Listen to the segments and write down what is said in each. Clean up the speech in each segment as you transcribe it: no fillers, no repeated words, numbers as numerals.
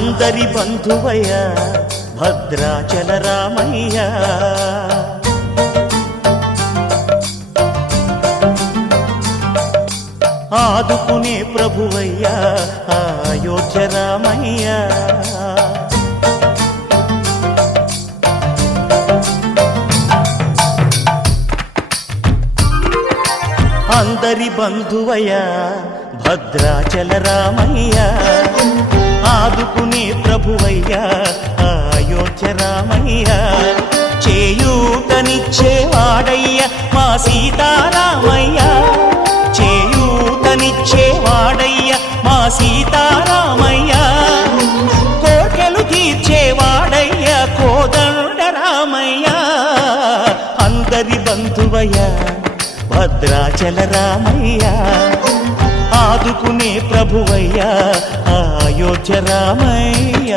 అందరి బంధువయ్య భద్రాచల రామయ్య ఆదుకునే ప్రభువయ్య అయోధ్య రామయ్య అందరి బంధువయ్య భద్రాచల రామయ్య ఆదుకునే ప్రభువయ్య అయోధ్య రామయ్య చేయూతనిచ్చేవాడయ్య మా సీతారామయ్య చేయూతనిచ్చేవాడయ్య మా సీతారామయ్య కోర్కెలు తీర్చేవాడయ్య కోదండ రామయ్య అందరి బంధువయ్య భద్రాచల రామయ్య ఆదుకునే ప్రభువయ్య అయోధ్య రామయ్య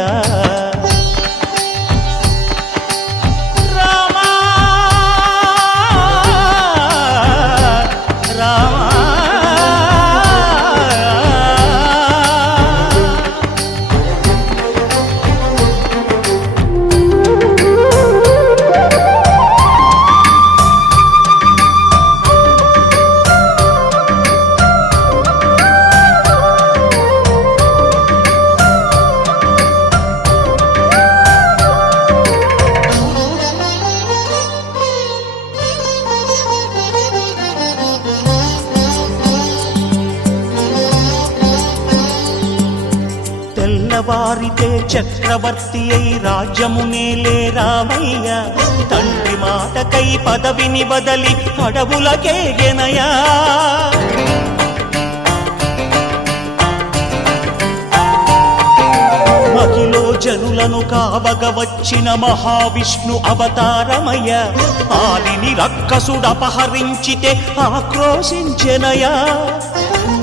తెల్లవారితే చక్రవర్తి అయి రాజ్యమునేలే రామయ్య తండ్రి మాటకై పదవిని బదలి అడవులకేగెనయా మహిలో జనులను కావగ వచ్చిన మహావిష్ణు అవతారమయ్య ఆలిని రక్కసుడపహరించితే ఆక్రోశించెనయా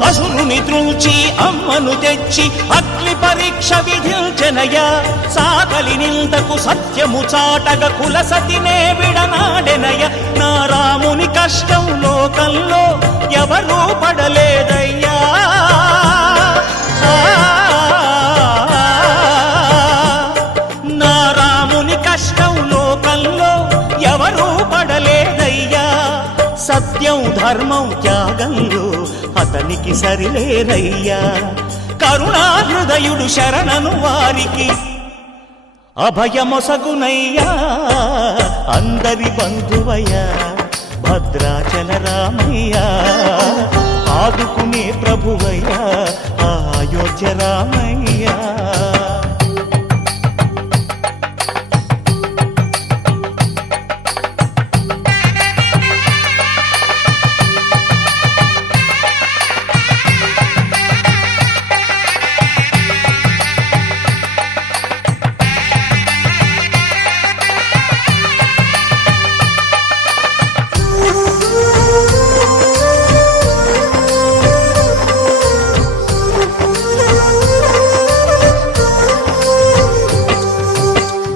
అసురుని త్రుంచి అమ్మను తెచ్చి అగ్ని పరీక్ష విధించెనయా సాగలి నిందకు సత్యము చాటగ కుల సతినే విడనాడెనయ నా రాముని కష్టం లోకంలో ఎవరూ పడలేదయ్యా నా రాముని కష్టం లోకంలో ఎవరూ పడలేదయ్యా సత్యం ధర్మం త్యాగంలో అతనికి సరిలేరయ్యా కరుణా హృదయుడు శరణను వారికి అభయమొసగునయ్యా అందరి బంధువయ్య భద్రాచల రామయ్య ఆదుకునే ప్రభువయ్య అయోధ్య రామయ్య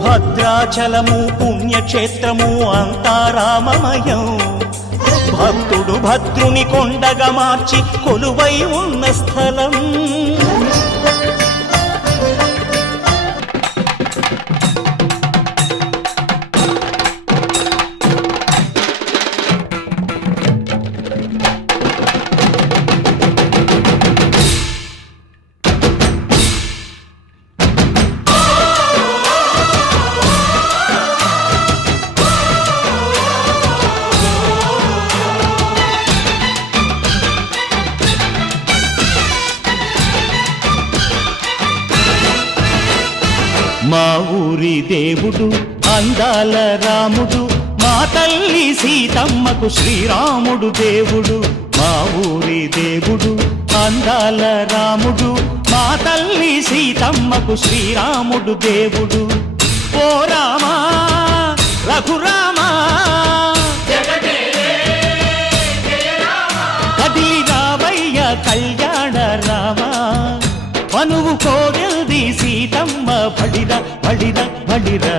భద్రాచలము పుణ్యక్షేత్రము అంతా రామమయం భక్తుడు భద్రుని కొండగా మార్చి కొలువై ఉన్న స్థలం మా ఊరి దేవుడు అందాల రాముడు మా తల్లి సీతమ్మకు శ్రీరాముడు దేవుడు మా ఊరి దేవుడు అందాల రాముడు మా తల్లి సీతమ్మకు శ్రీరాముడు దేవుడు ఓ రామా రఘురామా కదిలి రావయ్య కళ్యాణ రామా మనువు కోగెల్ది సీతమ్మ బడిరా బడిరా బడిరా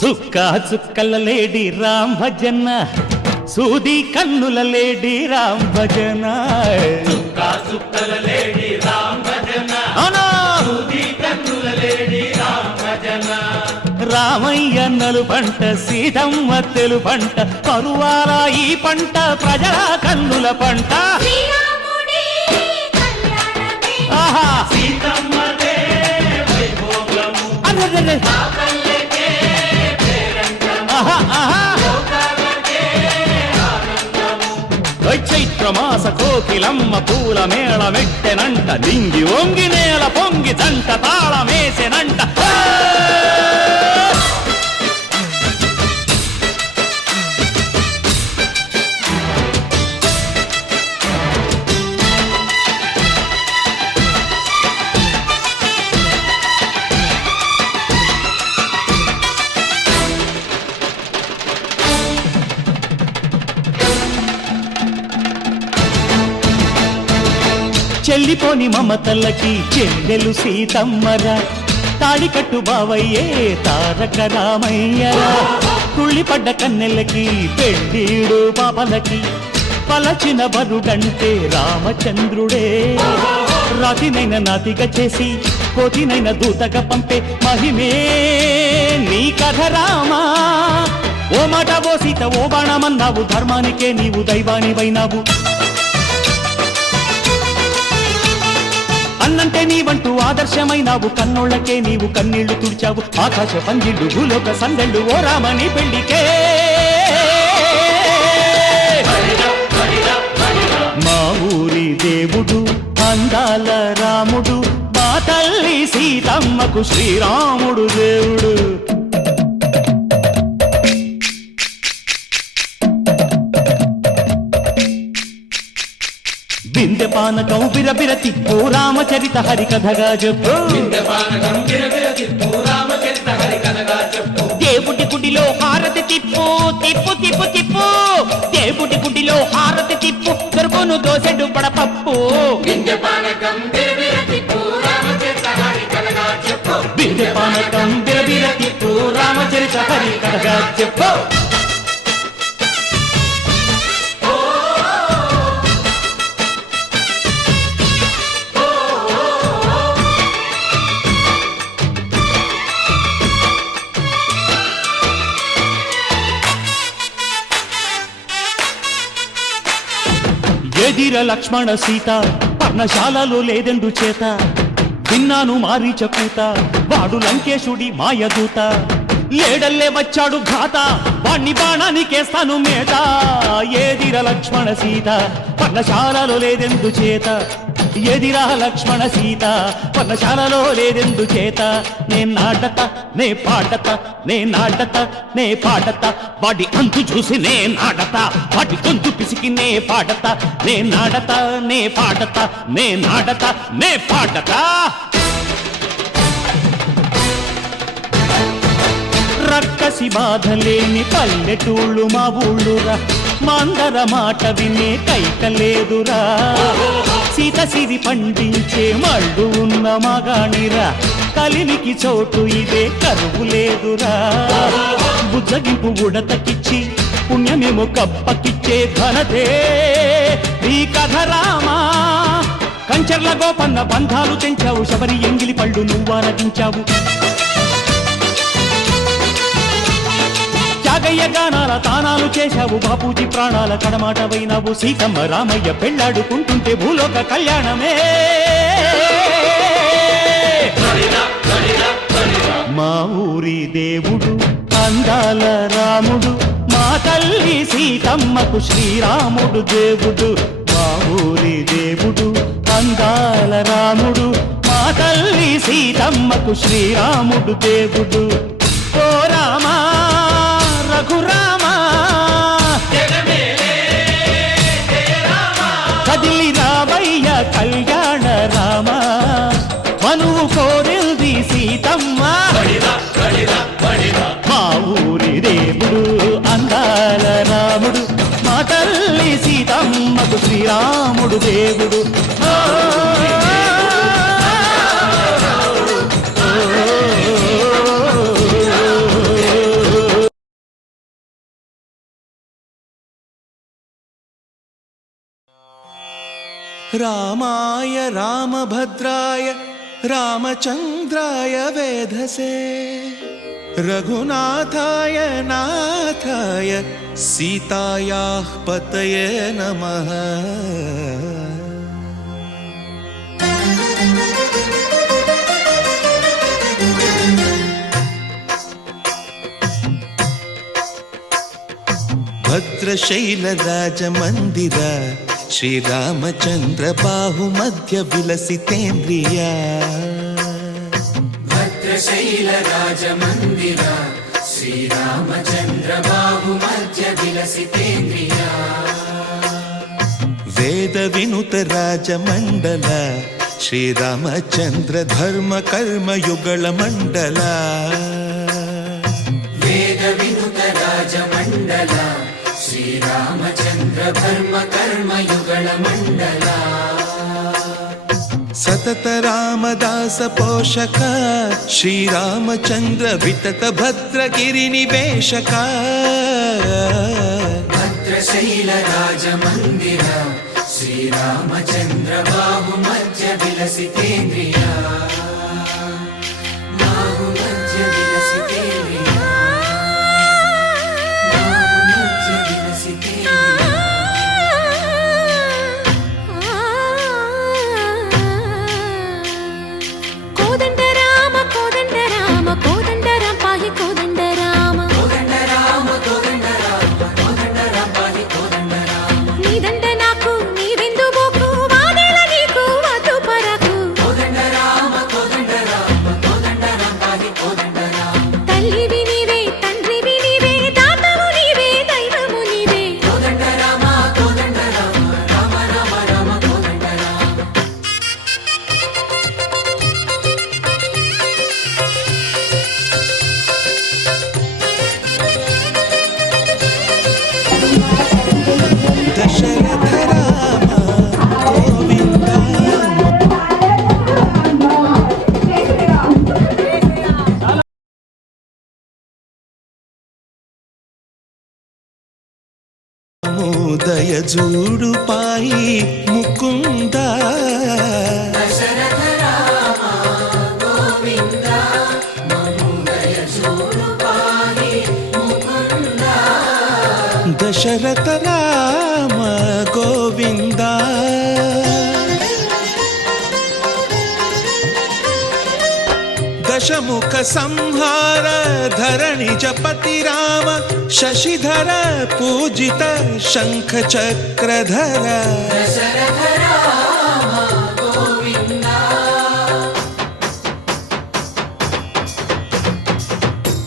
సుక్క చుక్కల లేడి రామ్ భజన్న సూది కన్నుల లేడి రామ్ భజన చుక్కా చుక్కల లేడి రామ్ భజన అవునా సూది కన్నుల లేడి రామ్ భజన రామయ్య నలు పంట సీతమ్మ తెలు పంట కరువాల ఈ పంట ప్రజల కన్నుల పంట ఆహా సీతమ్మదే వైభోగము అరెరెరె. ఆ పల్లెకే పేరంటము ఆహా ఆహా లోకాలకే ఆనందము చైత్రమాస కోకిలమ్మ పూల మేళ మెట్టెనంట దింగి ఒంగి నేల పొంగి జంట తాళమేసెనంట చెల్లిపోని మమతల్లకి చెల్లెలు సీతమ్మరా తాడికట్టు బావయ్యే తారక రామయ్యరా తుళ్ళిపడ్డ కన్నెల్లకి పెళ్ళీడు పాపలకి పలచిన బరుడంటే రామచంద్రుడే రాతినైన నాతిగా చేసి కోతినైన దూతగా పంపే మహిమే నీ కథ రామా ఓ మాట ఓ సీత ఓ బాణమన్నావు ధర్మానికే నీవు దైవానివైనావు అన్నంటే నీవంటూ ఆదర్శమైనావు కన్నోళ్ళకే నీవు కన్నీళ్లు తుడిచావు ఆకాశ పందిళ్ళు భూలోక సందళ్ళు ఓ రామని పెళ్లికే మా ఊరి దేవుడు అందాల రాముడు మా తల్లి సీతమ్మకు శ్రీరాముడు దేవుడు బిందె పానకం బిరబిర తిప్పు రామచరిత హరికథగా చెప్పు విందపానకం గిరగిర తిప్పు రామచరిత హరికథగా చెప్పు దేవుడి గుడిలో హారతి తిప్పు తిప్పు తిప్పు తిప్పు దేవుడి గుడిలో హారతి తిప్పు దొరుకును దోసెడు పడపప్పు విందపానకం గిరగిర తిప్పు రామచరిత హరికథగా చెప్పు బిందె పానకం బిరబిర తిప్పు రామచరిత హరికథగా చెప్పు ఎదిర లక్ష్మణ సీత పర్ణశాలలో లేదెందు చేత విన్నాను మారీచ కూత వాడు లంకేశుడి మాయదూత లేడల్లే వచ్చాడు ఘాత వాణ్ణి బాణానికేస్తాను మేత ఏదిర లక్ష్మణ సీత పర్ణశాలలో లేదెందు చేత ఎదిరా లక్ష్మణ సీత పర్ణశాలలో లేదెందు చేత నే నాడత నే పాడత నే నాడత నే పాడత వాడి అంతు చూసి నే నాడత వాడి గొంతు పిసికి నే పాడత నే నాడత నే పాడత నే నాడత నే పాడత రక్కసి బాధలేని పల్లెటూళ్ళు మా ఊళ్ళురా మాందర మాట వినే కైకలేదురా సీత సిరి పండించే మళ్ళు ఉన్న మగాణిరా కలిమికి చోటు ఇదే కరువు లేదురా బుజ్జగింపు ఉడతకిచ్చి పుణ్యమేమో కప్పకిచ్చే ఘనతే ఈ కథ రామా కంచర్ల గోపన్న బంధాలు తెంచావు శబరి ఎంగిలి పళ్ళు నువ్వారగించావు త్యాగయ్య గానాల తానాలు చేశావు బాపూజీ ప్రాణాల కడమాటవైనావు సీతమ్మ రామయ్య పెళ్ళాడుకుంటుంటే భూలోక కళ్యాణమే మా ఊరి దేవుడు అందాల రాముడు మా తల్లి సీతమ్మకు శ్రీరాముడు దేవుడు మా ఊరి దేవుడు అందాల రాముడు మా తల్లి సీతమ్మకు శ్రీరాముడు దేవుడు ఓ రామా రఘురామా కదిలి రామయ్య కళ్యాణ రామ మనువు కోరిల్ది సీతమ్మ మా ఊరి దేవుడు అందాల రాముడు మా తల్లి సీతమ్మకు శ్రీరాముడు దేవుడు रामाय रामभद्राय रामचन्द्राय वेधसे रघुनाथाय नाथाय सीतायाः पतये नमः। भद्रशैलराजमन्दिर श्रीरामचन्द्र बाहुमध्य विलसितेन्द्रिया भद्रशैलराजमन्दिर श्रीरामचन्द्र बाहुमध्य विलसितेन्द्रिया वेदविनुत राजमण्डल श्रीरामचन्द्र धर्म कर्म युगल मण्डल वेदविनुत राजमण्डल श्रीरामचन्द्र धर्म कर्म युगल मण्डल सतत रामदास पोषक श्रीरामचन्द्र वितत भद्रगिरि निवेशक भद्रशैल राजमन्दिर श्रीरामचन्द्र बाहुमध्य विलसितेन्द्रिया बाहुमध्य विलसितेन्द्रिया बाहुमध्य विलसितेन्द्रिया। కోదండ రామ కోదండ రామ కోదండ రామ పాహి కోదండ రామ కోదండ రామ కోదండ రామ కోదండ రామ పాహి కోదండ రామ నీదండ నాకు నీవెందు బోకు వాదేల నీకు వద్దు పరకు కోదండ రామ కోదండ రామ కోదండ రామ పాహి కోదండ రామ తల్లివి నీవే తండ్రివి నీవే దాతవు నీవే దైవము నీవే కోదండ రామ కోదండ రామ రామ రామ రామ కోదండ రామ दशरथ राम गोविन्द मोदय जूडु पाई मुकुंद दशरथ राम गोविन्द ममुदय जोडु पाहि मुकुन्द दशरथ राम गोविन्द दशमुख संहार धरणि जपति राम शशिधर पूजित शंख चक्रधर दशरथ राम गोविन्द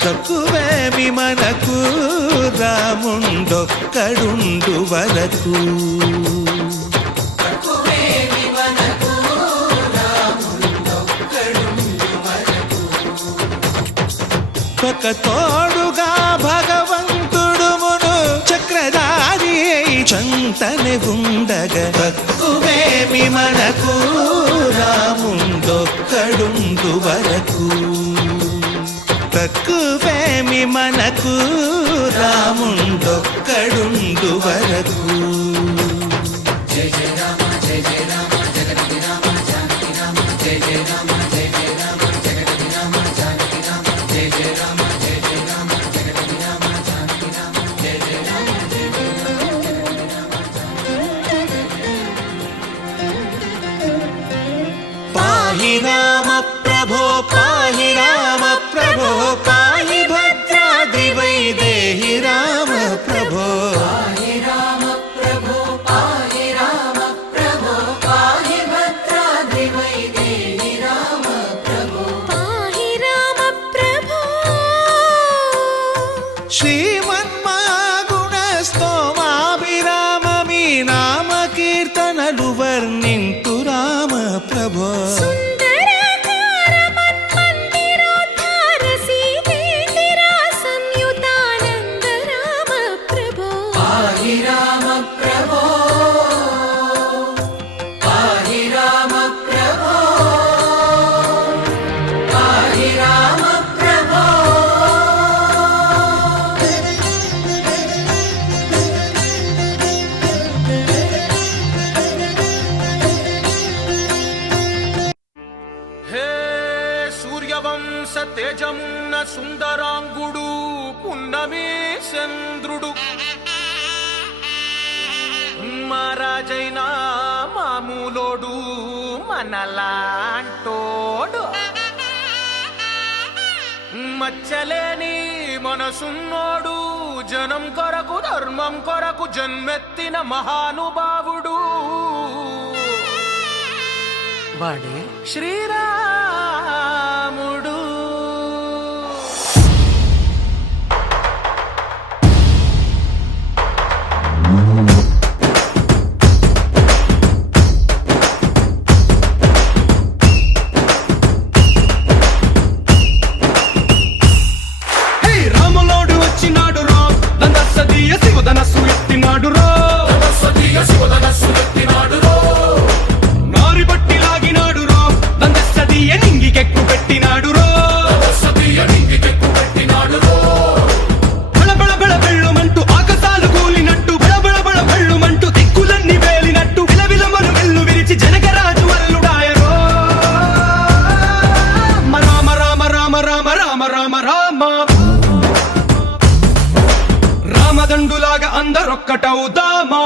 తక్కువేమి మనకు రాముండొక్కడుండు వరకు తక్కువేమి మనకు రాముండొక్కడుండు వరకు ఒక తోడుగా భగవంతుడుమును చక్రధారి చంతనే ఉండగా తక్కువేమి మనకు రాముండొక్కడుండు వరకు తక్కువేమి మనకు రాముండొక్కడుండు వరకు జయ జయ రామ జయ జయ రామ జగతి రామ జానకి రామ జయ జయ రామ జయ జయ రామ జగతి రామ జానకి రామ జయ జయ రామ జయ జయ రామ జగతి రామ జానకి రామ జయ జయ రామ జయ జయ రామ జగతి రామ पाहि राम प्रभो पाहि राम प्रभो पाहि भद्राद्रि वैदेहि राम प्रभो पाहि राम प्रभो पाहि राम प्रभो पाहि भद्राद्रि वैदेहि राम प्रभो పాహి రామ ప్రభో श्रीमन्मागुण स्तोमाभिराम మీ నామ కీర్తనలు వర్ణింతు రామ ప్రభో సుందరాకార మన్మందిరోద్ధార సీతేందిరా సంయుతానంద రామ ప్రభో पाहि राम प्रभो पाहि राम प्रभो पाहि राम प्रभो తేజమున్న సుందరాంగుడు పున్నమి చంద్రుడు మహారాజైన మామూలోడు మనలాంటోడు మచ్చలేని మనసున్నోడు జనం కొరకు ధర్మం కొరకు జన్మెత్తిన మహానుభావుడు వాడే శ్రీరాముడు. రాములోడు వచ్చినాడు రో దందసదీయ శివధనస్సు ఎత్తినాడు రో నారి బట్టి లాగినాడు రో దందసదీయ నింగికెక్కు పెట్టినాడు రో బళబళ బళ బెళ్ళుమంటూ ఆకాశాలు కూలినట్టు బళబళ బళ బెళ్ళుమంటూ దిక్కులన్నీ వేలినట్టు విలవిలమను వెల్లు విరిచి జనకరాజు అల్లుడాయరో రామ రామ రామ రామ రామ రామ రామ రామదండులాగా అందరొక్కటవుదామా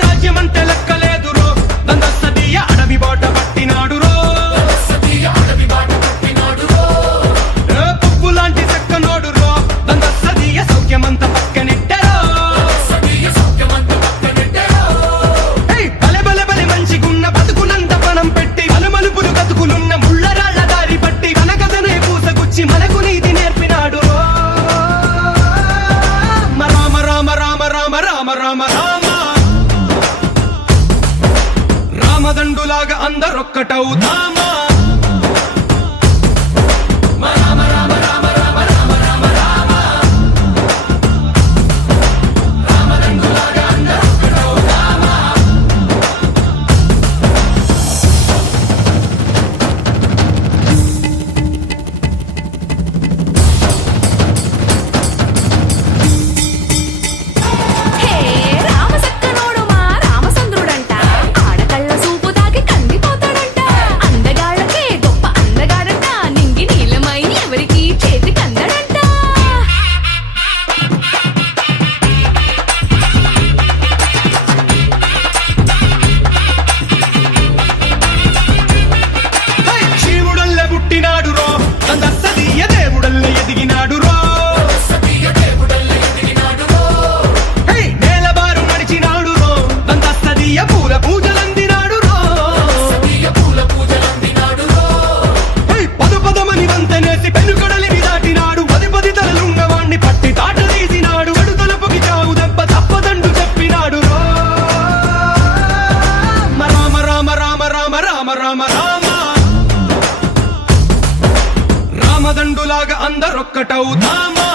రాజ్యమంటే లెక్కలేదు రో దందసదీయ అడవి బాట పట్టినాడు రో పువ్వు లాంటి చక్కనోడు రో దందసదీయ సౌఖ్యమంత పక్కనెట్టరో బలె బలె బలె మంచిగున్న బతుకునంత పణం పెట్టి మలుమలుపులు బతుకులున్న ముళ్ళరాళ్ల దారి పట్టి మనకథనే పూసగుచ్చి మనకు నీతి నేర్పినాడు రో రామ రామ రామ రామ రామ రామ రామ రామదండులాగా అందరొక్కటవుదామా హే రామసక్కనోడు మా రామచంద్రుడంట ఆడకళ్ళ సూపు తాకి కందిపోతాడంట అందగాళ్ళకే గొప్ప అందగాడంట నింగి నీలమై ఎవరికి చేతి కందడంట శివుడల్లే పుట్టినాడు రో దందసదీయ దేవుడల్లే ఎదిగినాడు రో నేలబారు నడిచినాడు రో దందసదీయ పూల పూజలందినాడు రో పదు పదమని వంతనేసి పెనుకడలిని దాటినాడు పది పది తలలున్నవాణ్ణి పట్టి తాట తీసినాడు అడు తలపుకి చావు దెబ్బ తప్పదండు చెప్పినాడు రో రామ రామ రామ రామ రామ రామ రామ రామదండులాగా అందరొక్కటవుదామా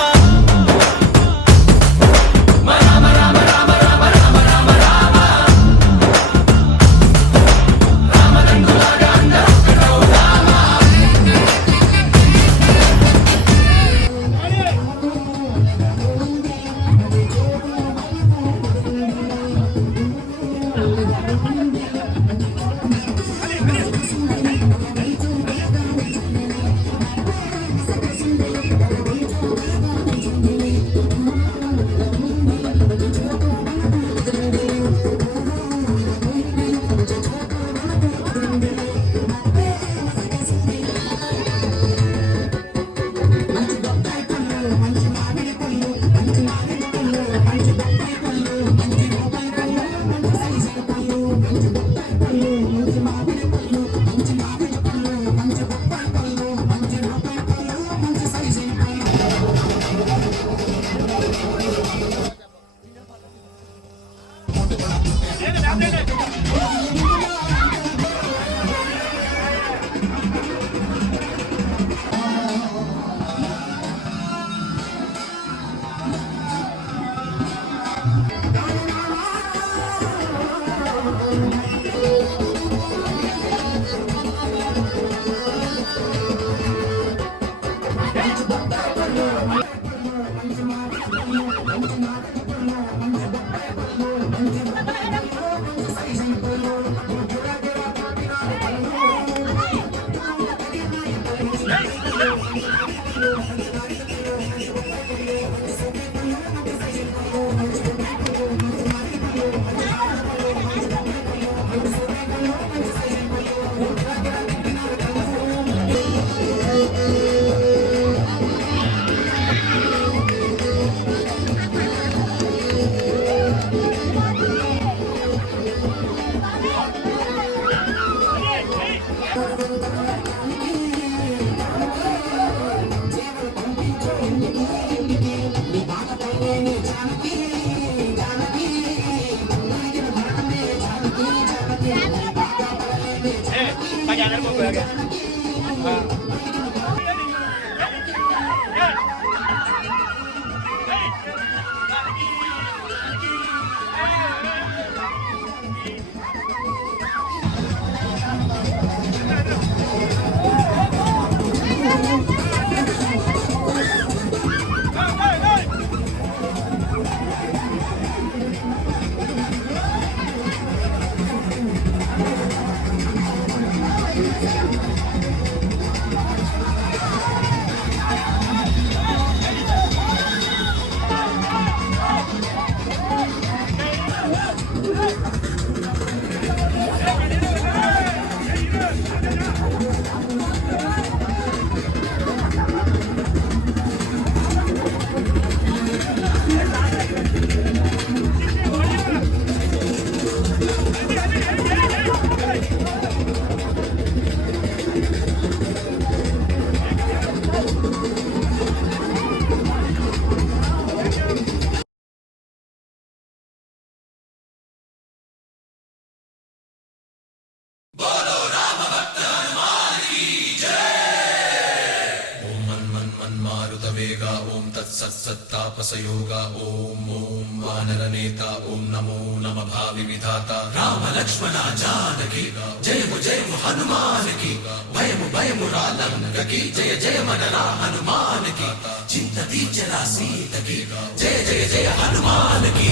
मन्मारुतवेगा ओम तत्सत्सत्तापसयोगा ओम ओम वानरनेता ओम नमो नमः भावि विधाता राम लक्ष्मण जानकी जय हनुमान की भयमु भयमु रालंक की जय जय मनरा हनुमान की चिंतती चला सीत की जय जय हनुमान की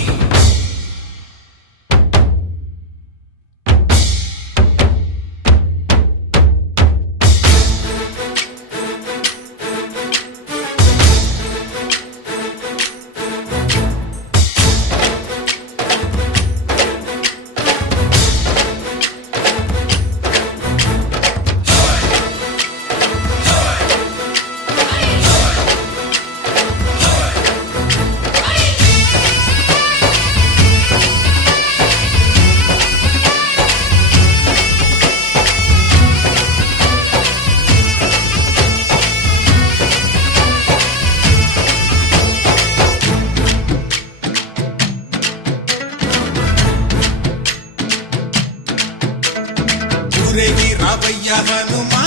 ఊరేగి రావయ్య హనుమా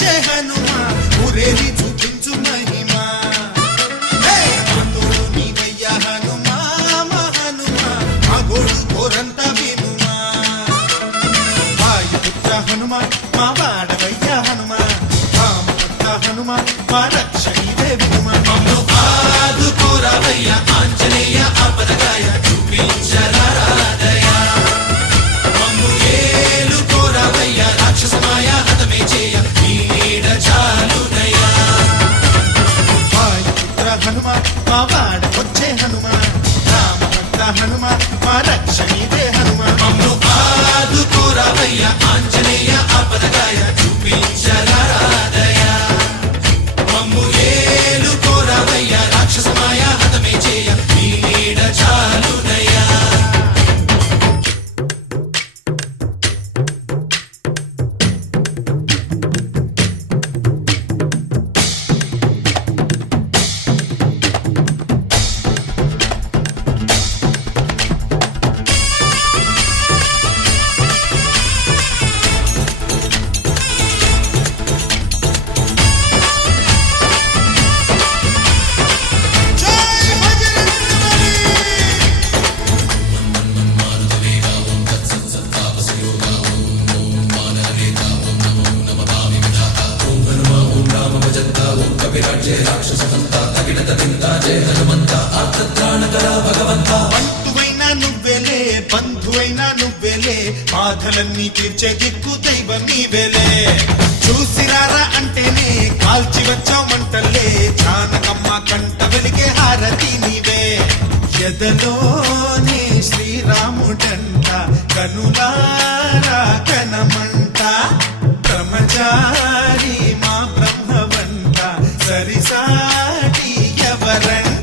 జయ హనుమా ఊరేగి చూపించు మహిమా తోడు నీవయ్య హనుమా మా హనుమా మా గోడు కోరంత వినుమా వాయుపుత్ర హనుమా మా వాడవయ్య హనుమా రామపుత్ర హనుమా మా రక్షణివే వినుమా ఆదుకోరావయ్య ఆంజనేయ ఆపదగాయ చూపించరాదయ రాక్షసమాయ హతమే చేయ నీడ చాలునయా వాయుపుత్ర హనుమ మా వాడ వచ్చే హనుమ రామభక్త హనుమ మా రక్షణిదే హనుమ మమ్ము ఆదుకోరావయ్య ఆంజనేయ ఆపదగాయ చూపించరాదయ మమ్ము ఏలుకోరావయ్య రాక్షసమాయ హతమే చేయ నీడ చాలునయా బంధువైనా నువ్వేలే బంధువైనా నువ్వేలే బాధలన్నీ తీర్చే దిక్కు దైవం నీవేలే చూసిరారా అంటేనే కాల్చి వచ్చామంటలే జానకమ్మ కంట వెలిగే హారతి నీవే ఎదలోనే శ్రీరాముడంట కనులారా కనమంట బ్రహ్మచారి మా బ్రహ్మవంట సరిసాటి ఎవరంట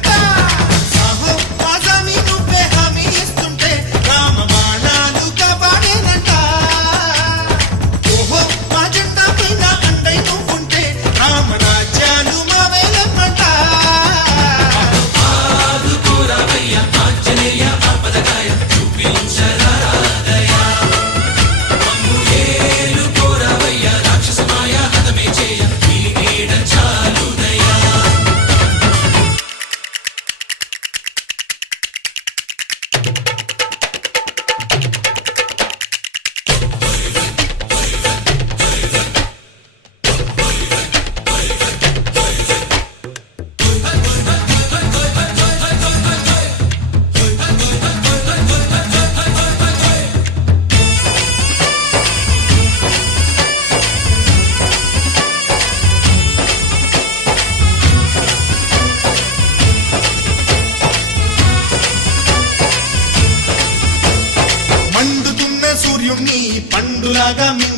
కోరవయ్య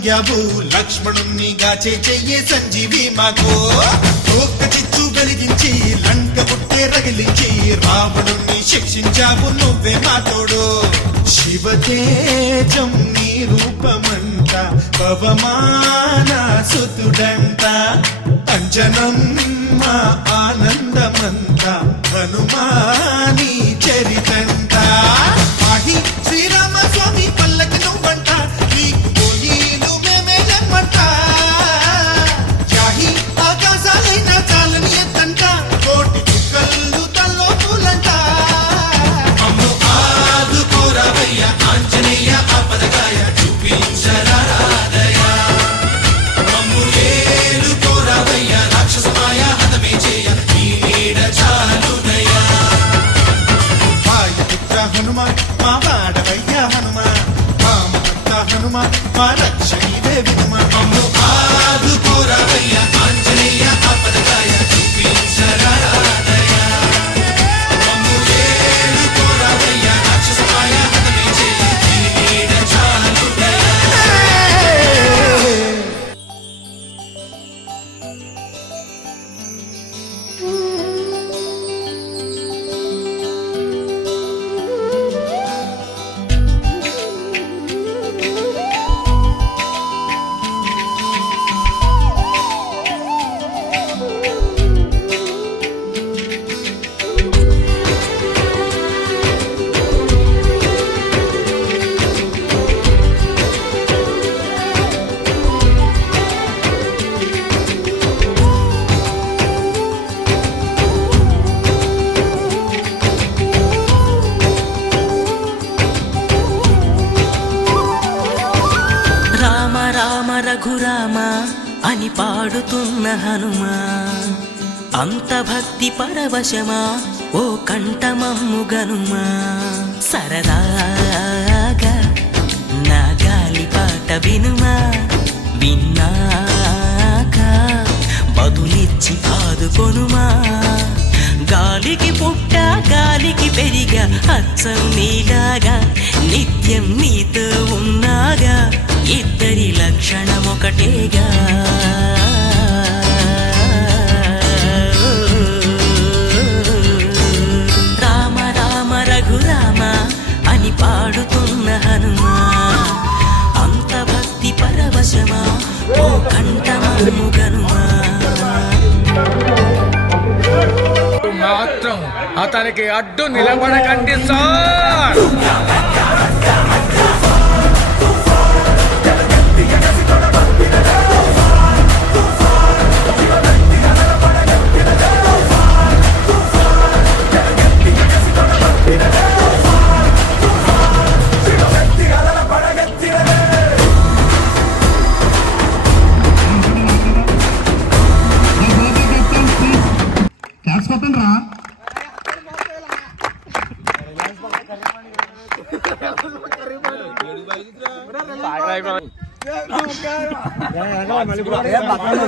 ఎక్కావు లక్ష్మణుణ్ణి గాచే చెయ్యే సంజీవి మాకు ఒక్క చిచ్చు వెలిగించి లంక పుట్టే రగిలించి రావణుణ్ణి శిక్షించావు నువ్వే మా తోడు శివతేజం నీ రూపమంట పవమాన సుతుడంట అంజనం మా ఆనందమంత హనుమాని చరితంట ఆహి శ్రీరామ స్వామి పల్లకి నువ్వంట నీకు పోయిలు మేమే జన్మంట జాహి ఆకాశాలైన చాలని ఎత్తంట కోటి చుక్కలు తల్లో పూలంట అమ్ము ఆదుకోరవయ్య ఆంజనేయ ఆపదగాయ చూపించరాదయ మమ్ము ఏలుకోరవయ్య రాక్షసమాయ హతమే చేయ ఈ నీడ చాలునయా వాయుపుత్ర హనుమ మా వాడవయ్య హనుమ రామపుత్ర హనుమ మా రక్షణివే వినుమ మమ్ము ఆదుకోరవయ్య ఆంజనేయ ఆపదగాయ చూపించరాదయ మమ్ము ఏలుకోరవయ్య రాక్షసమాయ హతమే చేయ ఈ నీడ చాలునయా రామ రామ రఘురామ అని పాడుతున్న హనుమా అంత భక్తి పరవశమా ఓ కంఠమమ్ము గనుమా సరదాగా నా గాలి పాట వినుమా విన్నాక బదులిచ్చి ఆదుకొనుమా గాలికి పుట్ట గాలికి పెరిగా అచ్చం నీలాగా నిత్యం నీతో ఉన్నాగా ఇద్దరి లక్షణం ఒకటేగా రామ రామ రఘురామ అని పాడుతున్న హనుమా అంత భక్తి పరవశమా ఓ కంఠమమ్ము గనుమా మాత్రం అతనికి అడ్డు నిలబడకండి సార్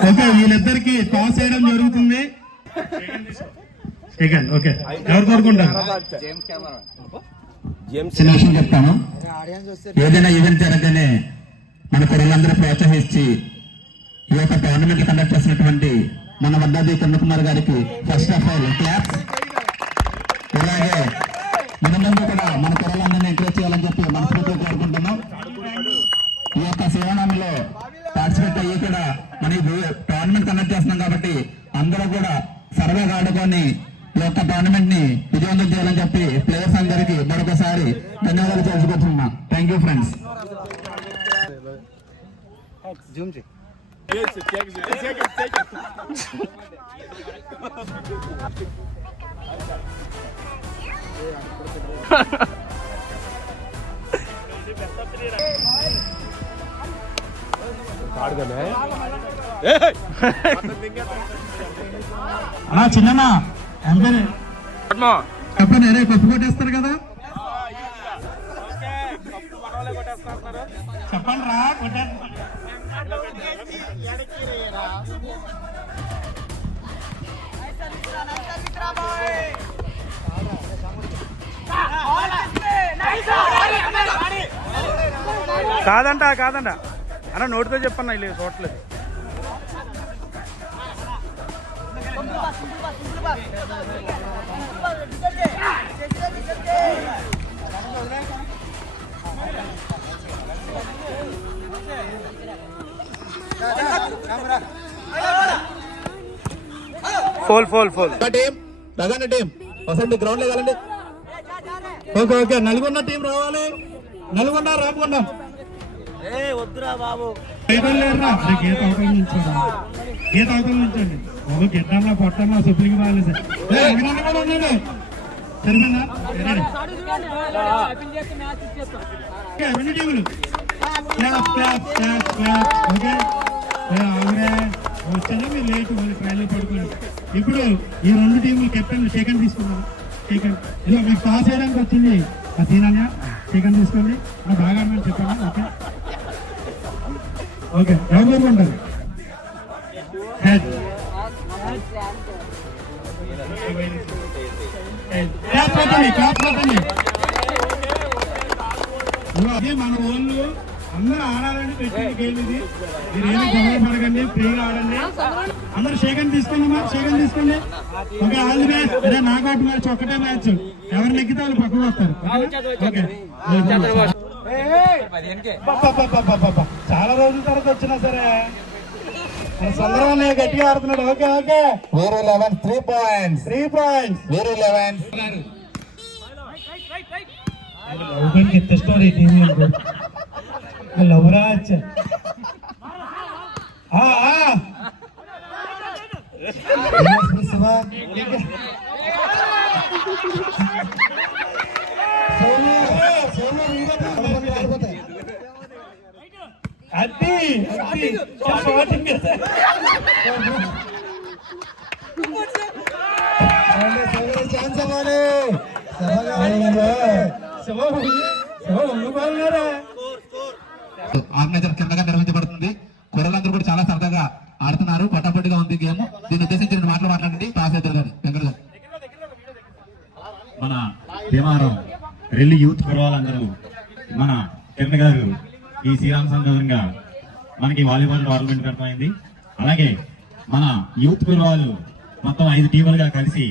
ఓకే వీళ్ళిద్దరికి టాస్ చేయడం జరుగుతుంది సెకండ్ ఓకే ఎవరు కోరుకుంటారు చిన్న విషయం చెప్తాను ఏదైనా ఈవెంట్ జరగగానే మన కుర్రలందరూ ప్రోత్సహించి ఈ యొక్క టోర్నమెంట్ కండక్ట్ చేసినటువంటి మన వడ్డాది కన్నకుమార్ గారికి ఫస్ట్ ఆఫ్ ఆల్ క్లాప్స్ అలాగే ముందు కూడా మన కుర్రలందరినీ ఎంకరేజ్ చేయాలని చెప్పి మనస్ఫూర్తిగా కోరుకుంటున్నాం ఈ యొక్క శివనామంలో పార్టిసిపేట్ అయ్యి కూడా మన టోర్నమెంట్ కండక్ట్ చేస్తున్నాం కాబట్టి అందరూ కూడా సరదాగా ఆడుకొని ఈ యొక్క టోర్నమెంట్ ని విజయవంతం చేయాలని చెప్పి ప్లేయర్స్ అందరికీ మరొకసారి ధన్యవాదాలు తెలుసుకుంటున్నా. Thank you friends. చిన్న చెప్పండి అరే కప్పు కొట్టేస్తారు కదా చెప్పండి రా కొట్టేస్తారు. కాదంట అన్న నోటితో చెప్పన్న ఇలా చూడట్లేదు. Pole team Raganna team వసండి ground లో వెళ్ళండి. ఓకే ఓకే నల్గొండ టీం రావాలి. నల్గొండ రామకొండం వద్దురా బాబు. గీత అవతల నుంచండి. గీత అవతల నుంచండి. బాబు గిడ్డంలో పొట్టంలో సుప్లికి బాగాలేదు సార్. అభినందన కూడా ఉండండి. సరిపోయిందా? రెండు టీములు ఓకే. వచ్చాను మీరు లేట్ మళ్ళీ ట్రైన్లో పడుకోండి. ఇప్పుడు ఈ రెండు టీములు కెప్టెన్ సెకండ్ తీసుకున్నాను. సెకండ్ ఇలా మీకు టాస్ చేయడానికి వచ్చింది ఆ సీనన్య. సెకండ్ తీసుకోండి. బాగా ఆడమని చెప్పండి. ఓకే ఓకే ఎవరు ఉంటారు? హెడ్ అదే మన ఓన్లు అందరూ ఆడాలని పెట్టింది గేమ్ ఇది. మీరు ఏమీ గొడవ పడకండి, ఫ్రీగా ఆడండి. అందరూ సెకండ్ తీసుకోండి. సెకండ్ తీసుకోండి. Okay all the best. అదే నాకౌట్ మ్యాచ్ ఒక్కటే మ్యాచ్. ఎవరు నెగ్గితే వాళ్ళు పక్కకు వస్తారు. ఓకే చాలా రోజుల తర్వాత వచ్చినా సరే సందర్భంలో గట్టిగా ఆడుతున్నాడు. ఓకే ఓకే వీరు 11 3 పాయింట్స్. వీరు 11 कितने स्टोरी टीम लवराज हाँ अति चांस ఆర్గనైజర్ కిందగా నిర్వహించబడుతుంది. కుర్రలందరూ కూడా చాలా సరదాగా ఆడుతున్నారు. పటాపటిగా ఉంది గేమ్. దీన్ని ఉద్దేశించి రెండు మాటలు మాట్లాడండి. టాస్ ఎదురు గారు వెంకట గారు. మన భీమవరం రెల్లి యూత్ కుర్రవాళ్ళందరూ మన కిరణ్ గారు ఈ శ్రీరామ సందర్భంగా మనకి వాలీబాల్ టోర్నమెంట్ పెడతామైంది. అలాగే మన యూత్ కుర్రవాళ్ళు మొత్తం 5 టీములుగా కలిసి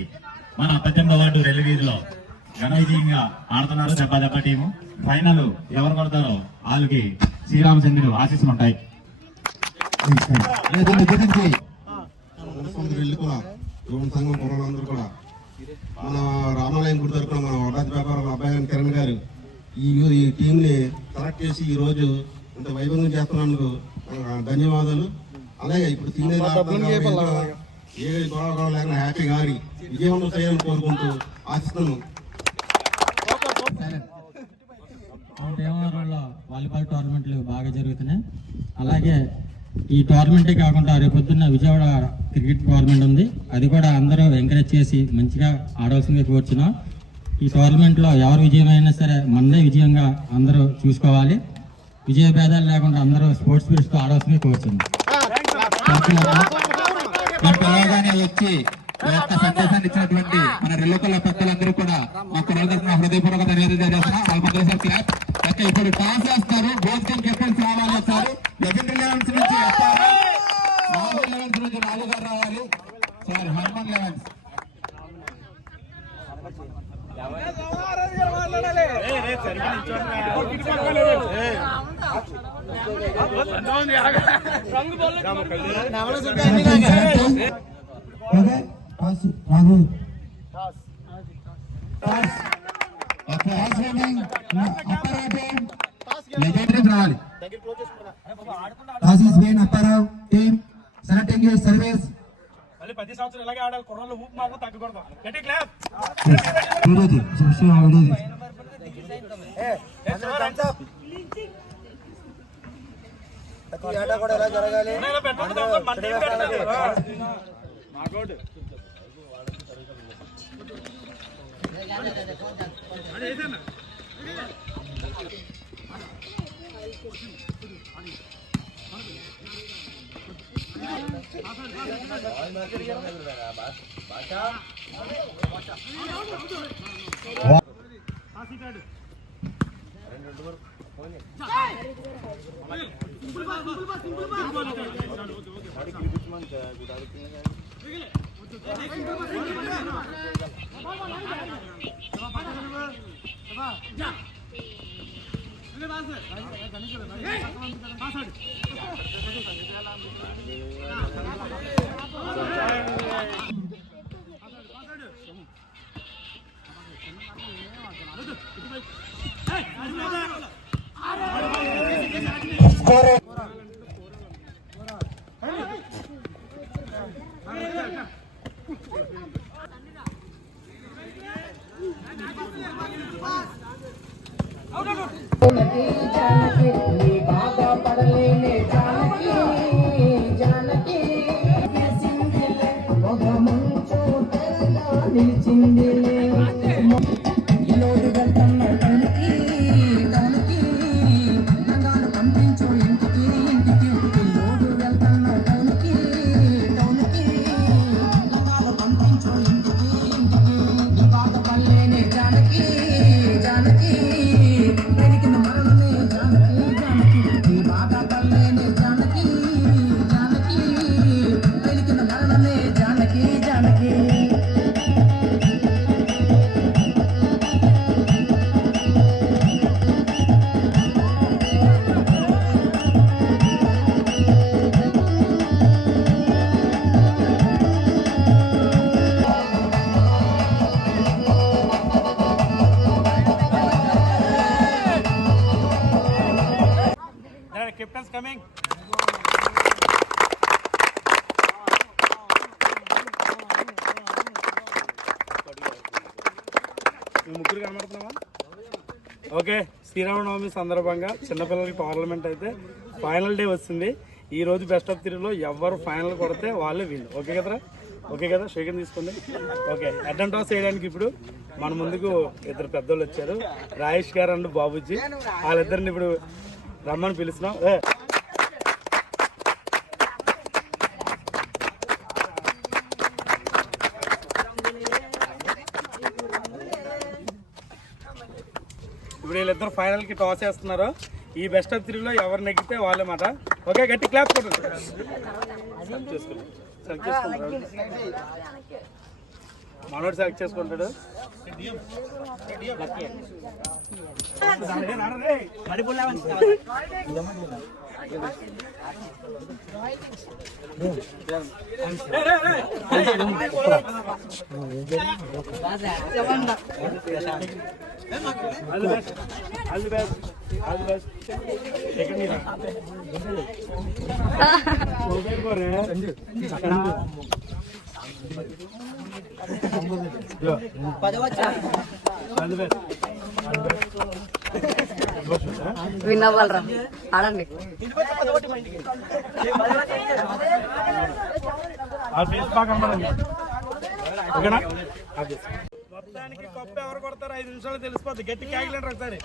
మన 18వ వార్డు రెల్లి వీధిలో ఘన విజయంగా ఆడుతున్నారు. దెబ్బ టీము. ఫైనల్ ఎవరు కొడతారో వాళ్ళకి శ్రీరామచంద్రుడు ఆశీస్సులు ఉంటాయి. సంఘం కుర్రలందరూ కూడా మన రామాలయం గుడి తరపున మన వడ్డాది వ్యాపారం అబ్బాయి కిరణ్ గారు ఈ టీం ని సెలెక్ట్ చేసి ఈ రోజు ఇంత వైభవంగా చేస్తున్నందుకు ధన్యవాదాలు. అలాగే ఇప్పుడు తినే ఏ గొడవ లేకుండా హ్యాపీగా ఆడి విజయవంతం చేయాలని కోరుకుంటూ ఆశిస్తున్నాను. భీమవరంలో వాలీబాల్ టోర్నమెంట్లు బాగా జరుగుతున్నాయి. అలాగే ఈ టోర్నమెంటే కాకుండా రేపొద్దున్న విజయవాడ క్రికెట్ టోర్నమెంట్ ఉంది. అది కూడా అందరూ ఎంకరేజ్ చేసి మంచిగా ఆడవలసిందిగా కోరుచున్నాం. ఈ టోర్నమెంట్లో ఎవరు విజయమైనా సరే మనదే విజయంగా అందరూ చూసుకోవాలి. విజయ భేదాలు లేకుండా అందరూ స్పోర్ట్స్ స్పిరిట్స్తో ఆడవలసిందిగా కోరుచున్నాం. పిల్లగానే వచ్చి సందేశాన్ని ఇచ్చినటువంటి మన రెల్లుకొల్ల పెద్దలందరూ కూడా మా కుర్రల తరఫున హృదయపూర్వక ధన్యవాదాలు చేస్తున్నాం. ఇప్పుడు టాస్ చేస్తారు. బోస్టన్ కెప్టెన్స్ రావాలి. వచ్చారు లెజెండరీ లెవెన్స్ నుంచి మామూలు లెవెన్స్ నుంచి రాజు గారు రావాలి. Sorry Hanuman elevens. లెజెండరీస్ రావాలి. Toss is win Apparao team selecting your service. మళ్ళీ 10 సంవత్సరాలు ఇలాగే ఆడాలి. కొడవల్లో ఊపు మాకు తగ్గకూడదు. గట్టి క్లాప్. కూడా ఎలా జరగాలి? Captains coming. ముగ్గురు కనబడుతున్నామా? ఓకే, శ్రీరామనవమి సందర్భంగా చిన్నపిల్లలకి టోర్నమెంట్ అయితే ఫైనల్ డే వస్తుంది. ఈ రోజు బెస్ట్ ఆఫ్ 3లో ఎవరు ఫైనల్ కొడితే వాళ్ళే వీళ్ళు. ఓకే కదరా? ఓకే కదా? షేకన్ తీసుకోండి. ఓకే, అడ్డం టాస్ వేయడానికి ఇప్పుడు మన ముందుకు ఇద్దరు పెద్దోళ్ళు వచ్చారు, రాయేష్ గారు అండ్ బాబుజీ. వాళ్ళిద్దరిని ఇప్పుడు రమ్మని పిలుస్తున్నాం. ఇప్పుడు వీళ్ళిద్దరు ఫైనల్ కి టాస్ చేస్తున్నారు. ఈ బెస్ట్ ఆఫ్ 3లో ఎవరు నెగ్గితే వాళ్ళే మాట. ఓకే, గట్టి క్లాప్ కొట్టండి. సెలెక్ట్ చేసుకుంటాడు మనోడు, సెలెక్ట్ చేసుకుంటాడు. All the best. Take it easy. Win అవ్వాలరా, ఆడండి. మొత్తానికి కప్పు ఎవరు కొడతారు 5 నిమిషాలు తెలిసిపోద్ది. గట్టి క్యాకిలేండి ఒకసారి.